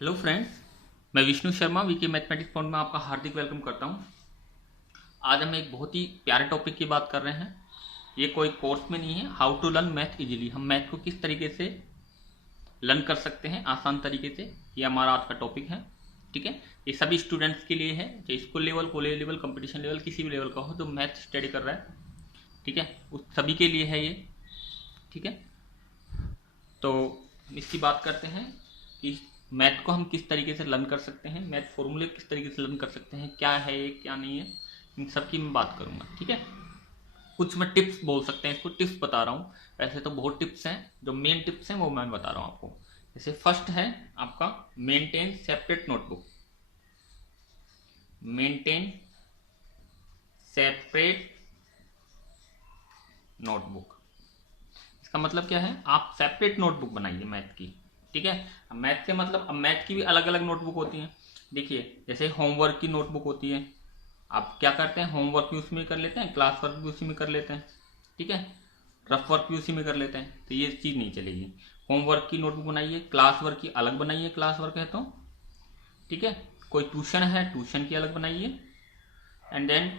Hello friends, मैं Vishnu Sharma VK mathematics point में आपका हार्दिक वेलकम करता हूं। आज हम एक बहुत ही प्यारे टॉपिक की बात कर रहे हैं। ये कोई कोर्स में नहीं है। How to learn math easily. हम मैथ को किस तरीके से लर्न कर सकते हैं आसान तरीके से, ये हमारा आज का टॉपिक है। ठीक है, ये सभी स्टूडेंट्स के लिए है, चाहे school level, college level, competition level, किसी भी लेवल का हो जो मैथ स्टडी कर रहा है। ठीक है, उस सभी के लिए है ये। ठीक है, तो इसकी बात करते हैं कि मैथ को हम किस तरीके से लर्न कर सकते हैं, मैथ फॉर्मूले किस तरीके से लर्न कर सकते हैं, क्या है ये क्या नहीं है, इन सब की मैं बात करूंगा। ठीक है, कुछ मैं टिप्स बोल सकते हैं, इसको टिप्स बता रहा हूँ। वैसे तो बहुत टिप्स हैं, जो मेन टिप्स हैं वो मैं बता रहा हूँ आपको। जैसे फर्स्ट है आपका maintain separate notebook. Maintain separate notebook, इसका मतलब क्या है, आप सेपरेट नोटबुक बनाइए मैथ की। ठीक है, अब मैथ के मतलब, अब मैथ की भी अलग अलग नोटबुक होती हैं। देखिए, जैसे होमवर्क की नोटबुक होती है, आप क्या करते हैं, होमवर्क भी उसमें कर लेते हैं, क्लास वर्क भी उसी में कर लेते हैं। ठीक है, रफ वर्क भी उसी में कर लेते हैं, तो ये चीज़ नहीं चलेगी। होमवर्क की नोटबुक बनाइए, क्लास वर्क की अलग बनाइए, क्लास वर्क है तो। ठीक है, कोई ट्यूशन है, ट्यूशन की अलग बनाइए। एंड देन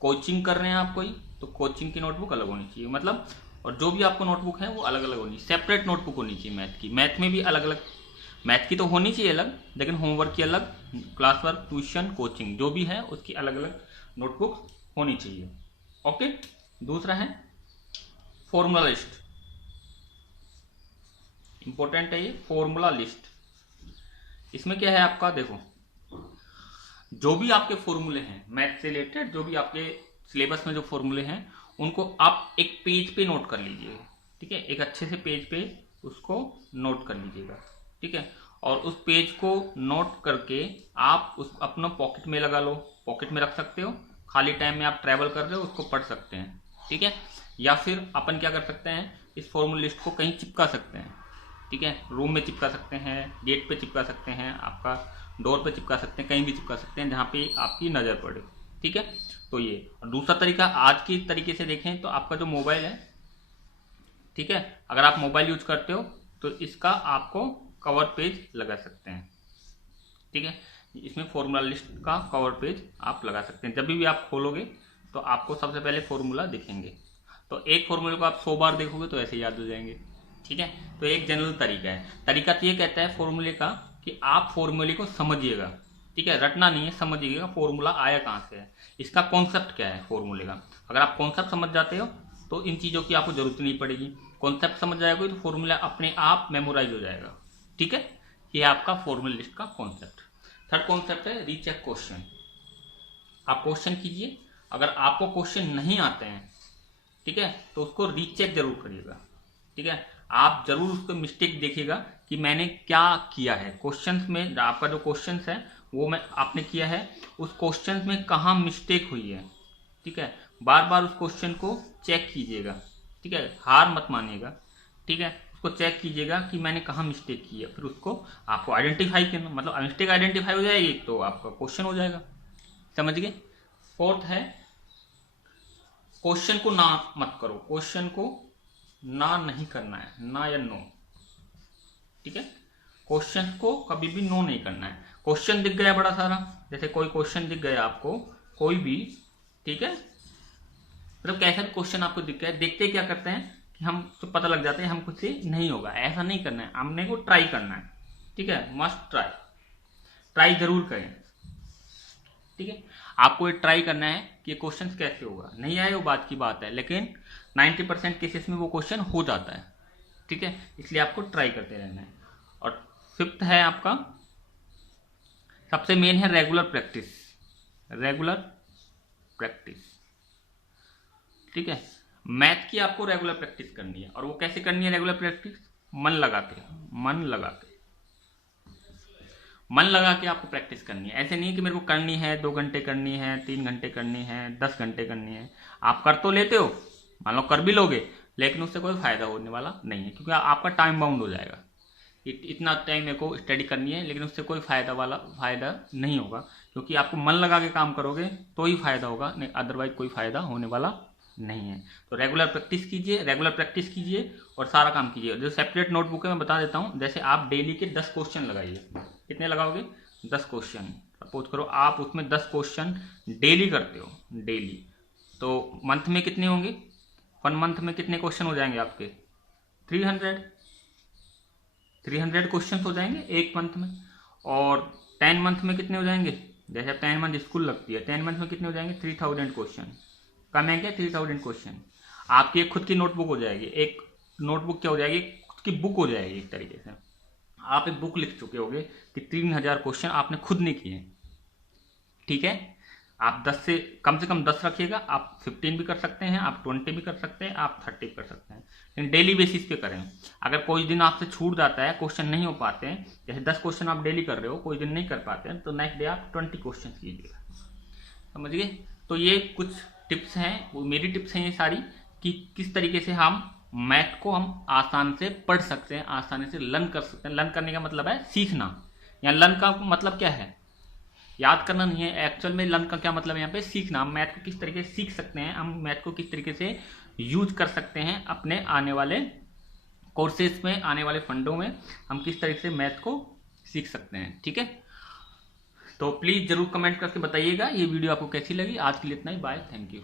कोचिंग कर रहे हैं आप कोई, तो कोचिंग की नोटबुक अलग होनी चाहिए, मतलब। और जो भी आपको नोटबुक है वो अलग अलग होनी चाहिए, सेपरेट नोटबुक होनी चाहिए मैथ की। मैथ में भी अलग अलग, मैथ की तो होनी चाहिए अलग, लेकिन होमवर्क की अलग, क्लास वर्क, ट्यूशन, कोचिंग जो भी है उसकी अलग अलग नोटबुक होनी चाहिए। ओके, दूसरा है फॉर्मूला लिस्ट। इंपॉर्टेंट है ये फॉर्मूला लिस्ट। इसमें क्या है आपका, देखो, जो भी आपके फॉर्मूले हैं मैथ से रिलेटेड, जो भी आपके सिलेबस में जो फॉर्मूले हैं, उनको आप एक पेज पे नोट कर लीजिएगा। ठीक है, एक अच्छे से पेज पे उसको नोट कर लीजिएगा। ठीक है, और उस पेज को नोट करके आप उस अपना पॉकेट में लगा लो, पॉकेट में रख सकते हो। खाली टाइम में आप ट्रैवल कर रहे हो उसको पढ़ सकते हैं। ठीक है, या फिर अपन क्या कर सकते हैं, इस फॉर्मूला लिस्ट को कहीं चिपका सकते हैं। ठीक है, रूम में चिपका सकते हैं, गेट पे चिपका सकते हैं, आपका डोर पे चिपका सकते हैं, कहीं भी चिपका सकते हैं जहाँ पे आपकी नज़र पड़े। ठीक है, तो ये। और दूसरा तरीका आज के तरीके से देखें तो आपका जो मोबाइल है, ठीक है, अगर आप मोबाइल यूज करते हो तो इसका आपको कवर पेज लगा सकते हैं। ठीक है, इसमें फॉर्मूला लिस्ट का कवर पेज आप लगा सकते हैं। जब भी आप खोलोगे तो आपको सबसे पहले फॉर्मूला दिखेंगे। तो एक फॉर्मूले को आप 100 बार देखोगे तो ऐसे याद हो जाएंगे। ठीक है, तो एक जनरल तरीका है। तरीका तो ये कहता है फॉर्मूले का कि आप फॉर्मूले को समझिएगा। ठीक है, रटना नहीं है, समझिएगा फॉर्मूला आया कहाँ से है, इसका कॉन्सेप्ट क्या है फॉर्मूले का। अगर आप कॉन्सेप्ट समझ जाते हो तो इन चीज़ों की आपको जरूरत नहीं पड़ेगी। कॉन्सेप्ट समझ जाएगा तो फॉर्मूला अपने आप मेमोराइज हो जाएगा। ठीक है, ये आपका फॉर्मूला लिस्ट का कॉन्सेप्ट। थर्ड कॉन्सेप्ट है रीचेक क्वेश्चन। आप क्वेश्चन कीजिए, अगर आपको क्वेश्चन नहीं आते हैं, ठीक है, तो उसको रीचेक जरूर करिएगा। ठीक है, आप जरूर उसको मिस्टेक देखिएगा कि मैंने क्या किया है क्वेश्चन में। आपका जो क्वेश्चन है वो मैं आपने किया है, उस क्वेश्चन में कहाँ मिस्टेक हुई है। ठीक है, बार बार उस क्वेश्चन को चेक कीजिएगा। ठीक है, हार मत मानिएगा। ठीक है, उसको चेक कीजिएगा कि मैंने कहाँ मिस्टेक की है, फिर उसको आपको आइडेंटिफाई करना, मतलब मिस्टेक आइडेंटिफाई हो जाएगी तो आपका क्वेश्चन हो जाएगा। समझ गए। फोर्थ है क्वेश्चन को ना मत करो, क्वेश्चन को ना नहीं करना है, ना या नो। ठीक है, क्वेश्चन को कभी भी नो नहीं करना है। क्वेश्चन दिख गया बड़ा सारा, जैसे कोई क्वेश्चन दिख गया आपको कोई भी, ठीक है, मतलब कैसा भी क्वेश्चन आपको दिख गया, देखते क्या करते हैं कि हम तो पता लग जाते हैं हम कुछ से नहीं होगा, ऐसा नहीं करना है, हमने को ट्राई करना है। ठीक है, मस्ट ट्राई, ट्राई जरूर करें। ठीक है, आपको ये ट्राई करना है कि ये क्वेश्चन कैसे होगा, नहीं आए वो बात की बात है, लेकिन 90% केसेस में वो क्वेश्चन हो जाता है। ठीक है, इसलिए आपको ट्राई करते रहना है। और फिफ्थ है आपका, सबसे मेन है रेगुलर प्रैक्टिस। रेगुलर प्रैक्टिस, ठीक है, मैथ की आपको रेगुलर प्रैक्टिस करनी है। और वो कैसे करनी है रेगुलर प्रैक्टिस, मन लगा के, मन लगा के, मन लगा के आपको प्रैक्टिस करनी है। ऐसे नहीं कि मेरे को करनी है 2 घंटे करनी है, 3 घंटे करनी है, 10 घंटे करनी है। आप कर तो लेते हो, मान लो कर भी लोगे, लेकिन उससे कोई फायदा होने वाला नहीं है, क्योंकि आपका टाइम बाउंड हो जाएगा। इतना टाइम मेरे को स्टडी करनी है, लेकिन उससे कोई फायदा नहीं होगा। क्योंकि आपको मन लगा के काम करोगे तो ही फायदा होगा, नहीं अदरवाइज कोई फायदा होने वाला नहीं है। तो रेगुलर प्रैक्टिस कीजिए, रेगुलर प्रैक्टिस कीजिए और सारा काम कीजिए। जो सेपरेट नोटबुक है मैं बता देता हूँ, जैसे आप डेली के 10 क्वेश्चन लगाइए। कितने लगाओगे? 10 क्वेश्चन। सपोज करो आप उसमें 10 क्वेश्चन डेली करते हो, डेली, तो मंथ में कितने होंगे? 1 मंथ में कितने क्वेश्चन हो जाएंगे आपके? 300 क्वेश्चन हो जाएंगे एक मंथ में। और 10 मंथ में कितने हो जाएंगे? जैसे 10 मंथ स्कूल लगती है, 10 मंथ में कितने हो जाएंगे? 3000 क्वेश्चन। कम है क्या? 3000 क्वेश्चन। आपकी एक खुद की नोटबुक हो जाएगी, एक नोटबुक क्या हो जाएगी? खुद की बुक हो जाएगी एक तरीके से। आप एक बुक लिख चुके होगे कि 3000 क्वेश्चन आपने खुद ने किए। ठीक है, आप 10 से कम 10 रखिएगा। आप 15 भी कर सकते हैं, आप 20 भी कर सकते हैं, आप 30 भी कर सकते हैं, लेकिन डेली बेसिस पे करें। अगर कोई दिन आपसे छूट जाता है, क्वेश्चन नहीं हो पाते हैं, जैसे 10 क्वेश्चन आप डेली कर रहे हो, कोई दिन नहीं कर पाते हैं, तो नेक्स्ट डे आप 20 क्वेश्चन कीजिएगा। समझिए? तो ये कुछ टिप्स हैं, वो मेरी टिप्स हैं ये सारी, कि किस तरीके से हम मैथ को हम आसान से पढ़ सकते हैं, आसानी से लर्न कर सकते हैं। लर्न करने का मतलब है सीखना। यहाँ लर्न का मतलब क्या है? याद करना नहीं है, एक्चुअल में लर्न का क्या मतलब है यहाँ पे? सीखना। हम मैथ को किस तरीके से सीख सकते हैं, हम मैथ को किस तरीके से यूज कर सकते हैं अपने आने वाले कोर्सेज में, आने वाले फंडों में हम किस तरीके से मैथ को सीख सकते हैं। ठीक है, तो प्लीज़ जरूर कमेंट करके बताइएगा ये वीडियो आपको कैसी लगी। आज के लिए इतना ही, बाय, थैंक यू।